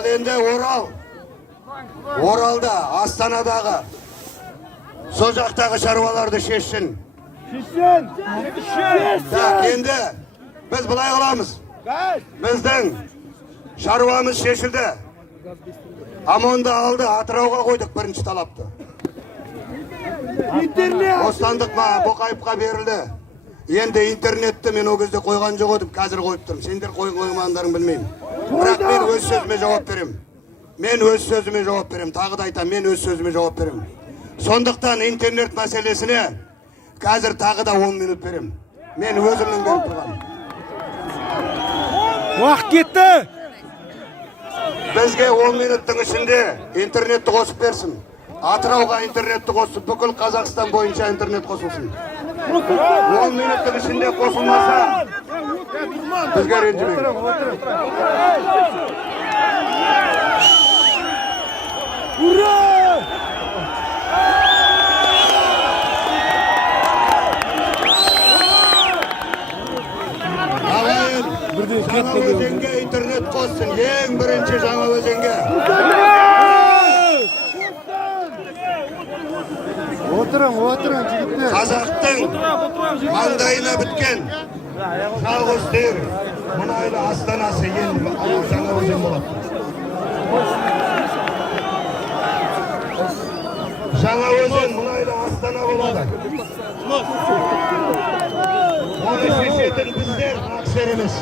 Ал енді Оралда, Астанадағы, сол жақтағы шаруаларды шешсін. Енді біз бұлай қыламыз. Біздің шаруамыз шешілді. Амонды алды, Атырауға қойдық бірінші талапты. Бостандық Боқаевқа берілді. Енді интернетті мен о кезде қойған жоқ едім, қазір қойып тұрмын. Сендер қойғандарың білмеймін. Бірақ мен өз сөзіме жауап берем. Тағы да айтам, мен өз сөзіме жауап берем. Сондықтан интернет мәселесіне қазір тағы да 10 минут берем. Мен өзімнің беріп тұрғаным. Уақыт кетті. Бізге 10 минуттың ішінде интернетті қосып берсін. Атырауға интернетті қосып, бүкіл Қазақстан бойынша интернет қосылсын. 10 минуттың ішінде қосылмаса, бізге ренжімейді. Ағайын, жаңа өзенге интернет қоссын, ең бірінші жаңа өзенге. Отырың, жігіттер. Қазақтың маңдайына біткен жалғыз тер мұнайлы астанасы енді жаңа өзен болады. Жаңа өзен мұнайлы астана болады. Оны шешетін біздер ақсер емес.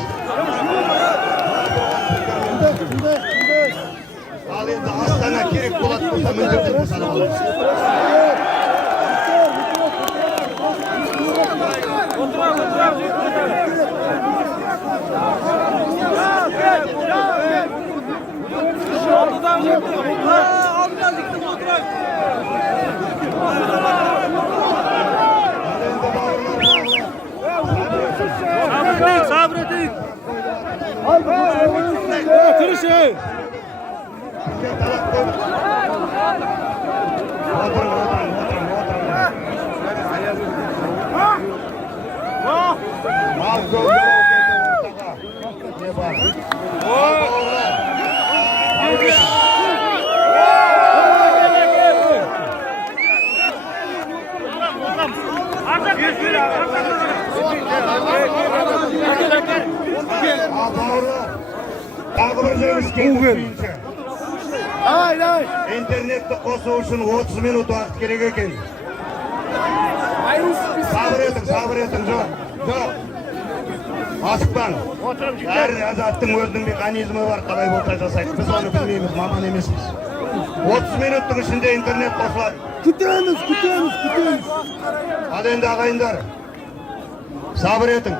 Ал енді астана керек болады болса міндетті салып аламыз. Sabredin. Tırışı. İnternette қосу үшін 30 минут уақыт керек екен. Сабыр етің, жоқ. Асықпан. Әр азаттың өзінің механизмі бар, қалай болса жасайды. Біз оны білмейміз, маман емеспіз. 30 минуттың ішінде интернет қосылады. Күтеміз. Ал енді ағайындар, сабыр етің.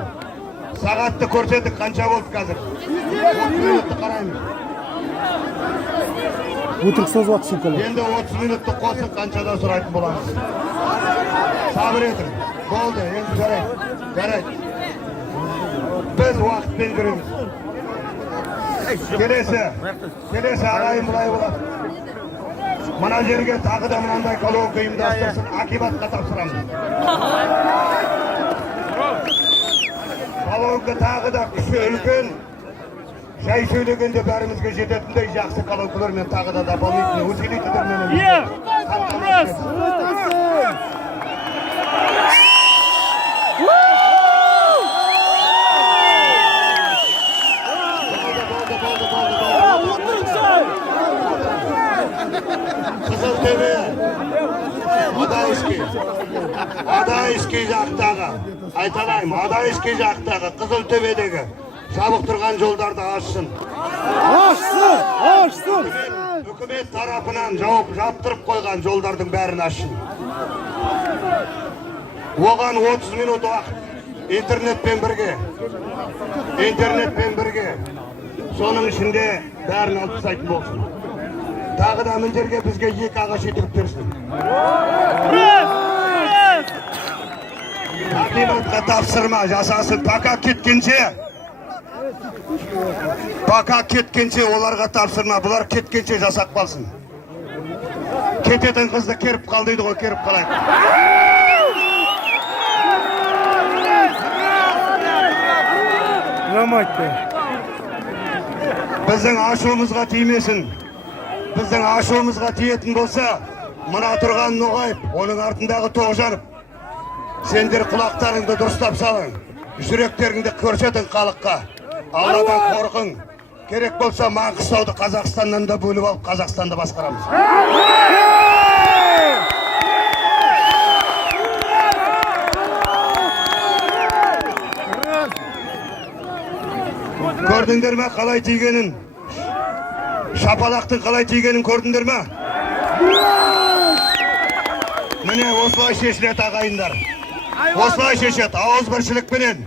Сағатты көрсетік, қанша болды қазір. 30 минутты қараймыз. Өтірік сөз уақыт сен. Енді 30 минутты қосып, қаншада сұрайтын боламыз. Сабыр етің. Болды, енді жарайды. Біз уақытпен жүреміз. Келесі ағайын бұлай болады. Мына жерге тағы да мынандай колонка ұйымдастырсын, Акибатқа тапсырамыз. Колонка тағы да күші үлкен. Жай сөйлегенде бәрімізге жететіндей жақсы колонкалармен тағы да дополнительный усилителермен. Қызылтөбе, Адайский жақтағы, айталайым, Адайский жақтағы Қызылтөбедегі жабық тұрған жолдарды ашсын. Үкімет тарапынан жаптырып қойған жолдардың бәрін ашсын. Оған 30 минут уақыт. Интернетпен бірге. Соның ішінде бәрін алып тастайтын болсын. Тағы да мына жерге бізге 2 ағаш етіп берсін. Акибатқа тапсырма жасасын. Пока кеткенше оларға тапсырма. Бұлар кеткенше жасап қалсын. Кететін қызды керіп қалдайды ғой, керіп қалайық. Біздің ашуымызға тимесін. Біздің ашуымызға тиетін болса, мына тұрған Ноғайып, оның артындағы Тоғжанов. Сендер құлақтарыңды дұрыстап салың. Жүректеріңді көрсетің халыққа. Алладан қорқың. Керек болса Маңғыстауды Қазақстаннан да бөліп алып, Қазақстанды басқарамыз. Көрдіңдер ме қалай тигенін? Шапалақтың қалай тигенін көрдіңдер ме? Міне осылай шешіледі ағайындар. Осылай шешеді, ауызбіршілікпенен.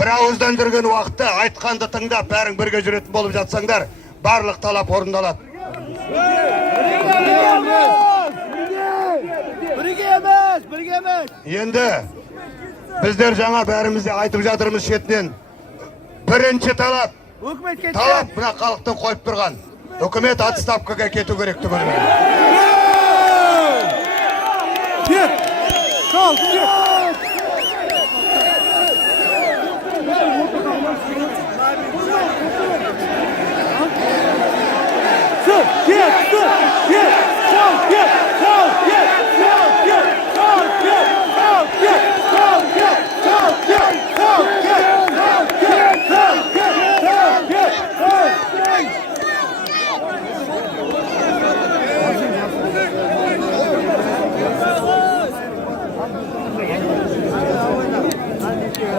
Бір ауыздан жүрген уақытта айтқанды тыңдап, бәрің бірге жүретін болып жатсаңдар, барлық талап орындалады. Бірге емес. Енді біздер жаңа бәрімізде айтып жатырмыз шетінен. Бірінші талап мына халықтың қойып тұрған. Үкімет отставкаға кету керек түгілімен. Кет! Кал, кет!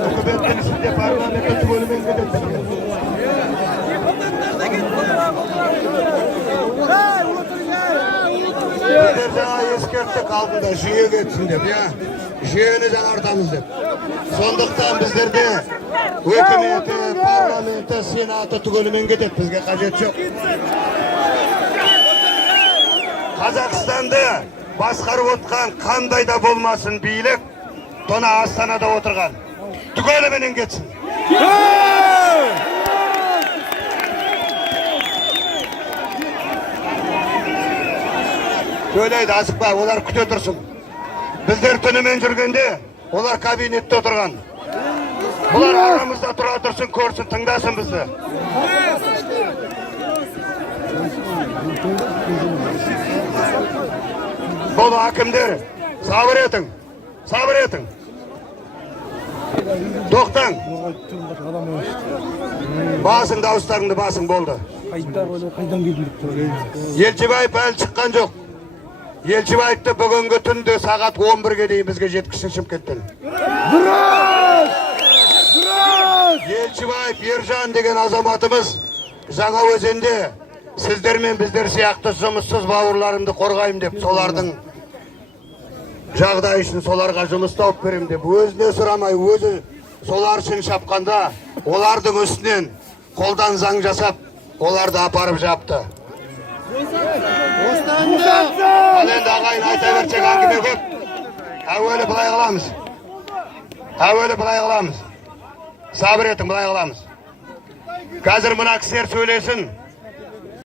Hükümetin içinde parlamento tübölümen gidelim. Bizler жаңа ескерттік алдында жүйе кетсін деп, жүйені жаңартамыз деп. Сондықтан біздерде өкіметі, парламенті, сенаты түгелімен кетеді, бізге қажет жоқ. Қазақстанды басқарып отқан қандай да болмасын билік, тона Астанада отырған. Түгеліменен кетсін. Söyleydi asıkpa, olar küte dursun. Bizler tünümen жүргенде, olar kabinette oturgan. Bular aramızda tura dursun, ko'rsin, tingdasin bizni. Бұл hakimler, sabır etin, sabır etin. Тоқтаң. Басың, дауыстарыңды басың болды. Елшібаев әлі шыққан жоқ. Елшібаевты бүгінгі түнде сағат 11-ге дейін бізге жеткізсін Шымкенттен. Елшібаев Ержан деген азаматымыз жаңа өзенде сіздер мен біздер сияқты жұмыссыз бауырларымды қорғайым деп, солардың жағдай үшін соларға жұмыс тауып берем деп, өзіне сұрамай, өзі солар үшін шапқанда, олардың үстінен қолдан заң жасап, оларды апарып жапты. Ал енді ағайын айта берсек әңгіме көп. Әуелі былай қыламыз. Әуелі былай қыламыз. Сабыр етің, былай қыламыз. Қазір мына кісілер сөйлесін.